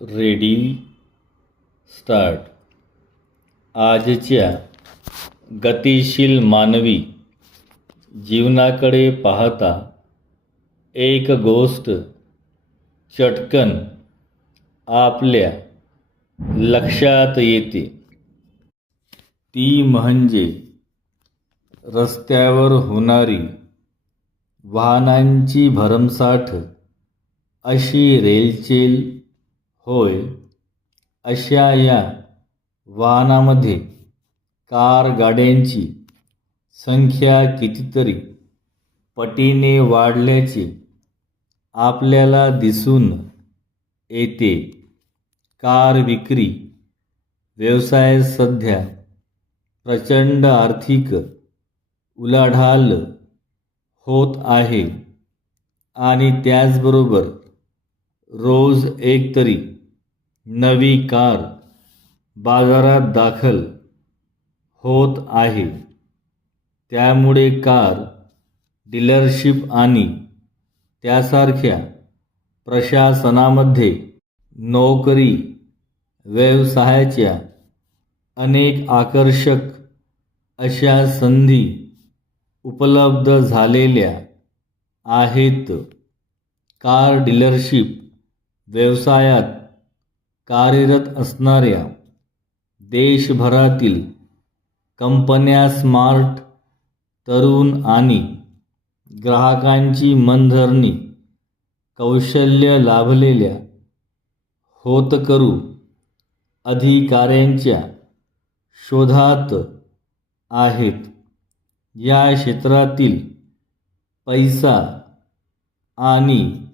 Ready start. आजच्या गतिशील मानवी जीवनाकडे पाहता एक गोष्ट चटकन आपल्या लक्षात येते, ती म्हणजे रस्त्यावर होणारी वाहनांची भरमसाठ अशी रेलचेल होय. अशा या वाहनामध्ये कार गाड्यांची संख्या कितीतरी पटीने वाढल्याचे आपल्याला दिसून येते. कार विक्री व्यवसाय सध्या प्रचंड आर्थिक उलाढाल होत आहे आणि त्याचबरोबर रोज एकतरी नवी कार बाजारात दाखल होत आहे. त्यामुळे कार डीलरशिप आणि त्यासारख्या प्रशासनामध्ये नोकरी व्यवसायाच्या अनेक आकर्षक अशा संधी उपलब्ध झालेल्या आहेत. कार डीलरशिप व्यवसायात कार्यरत असणाऱ्या देशभरातील कंपन्या स्मार्ट, तरुण आणि ग्राहकांची मनधरणी कौशल्य लाभलेल्या होतकरू अधिकाऱ्यांच्या शोधात आहेत. या क्षेत्रातील पैसा आणि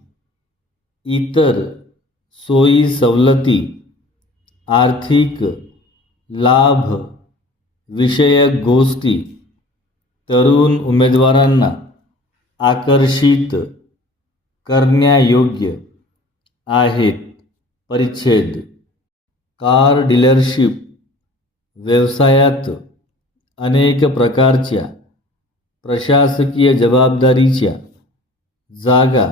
इतर सोयी सवलती, आर्थिक लाभ विषयक गोष्टी तरुण उमेदवारांना आकर्षित करण्यायोग्य आहेत. परिच्छेद. कार डीलरशिप व्यवसायात अनेक प्रकारच्या प्रशासकीय जबाबदारीच्या जागा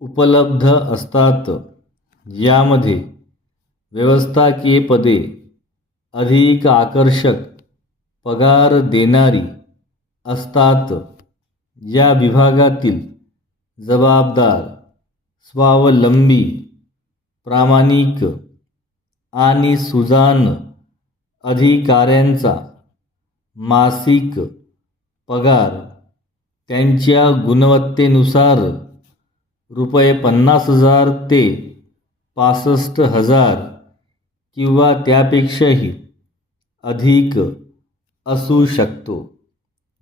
उपलब्ध असतात. यामध्ये व्यवस्थापकीय पदे अधिक आकर्षक पगार देणारी असतात. या विभागातील जबाबदार, स्वावलंबी, प्रामाणिक आणि सुजाण अधिकाऱ्यांचा मासिक पगार त्यांच्या गुणवत्तेनुसार ₹50,000 ते ₹65,000 किंवा त्यापेक्षाही अधिक असू शकतो.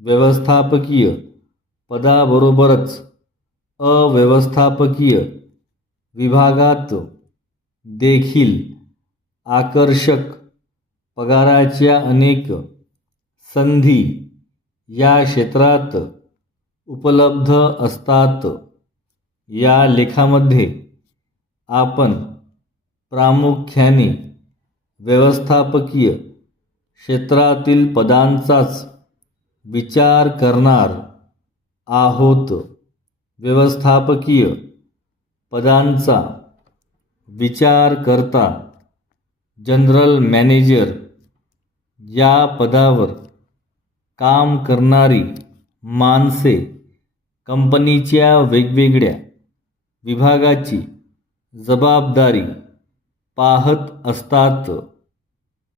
व्यवस्थापकीय पदाबरोबरच अव्यवस्थापकीय विभागात देखील आकर्षक पगाराच्या अनेक संधी या क्षेत्रात उपलब्ध असतात. या लेखामध्ये आपण प्रामुख्याने व्यवस्थापकीय क्षेत्रातील पदांचाच विचार करणार आहोत. व्यवस्थापकीय पदांचा विचार करता जनरल मॅनेजर या पदावर काम करणारी माणसे कंपनीच्या वेगवेगळ्या विभागाची जबाबदारी पाहत असतात.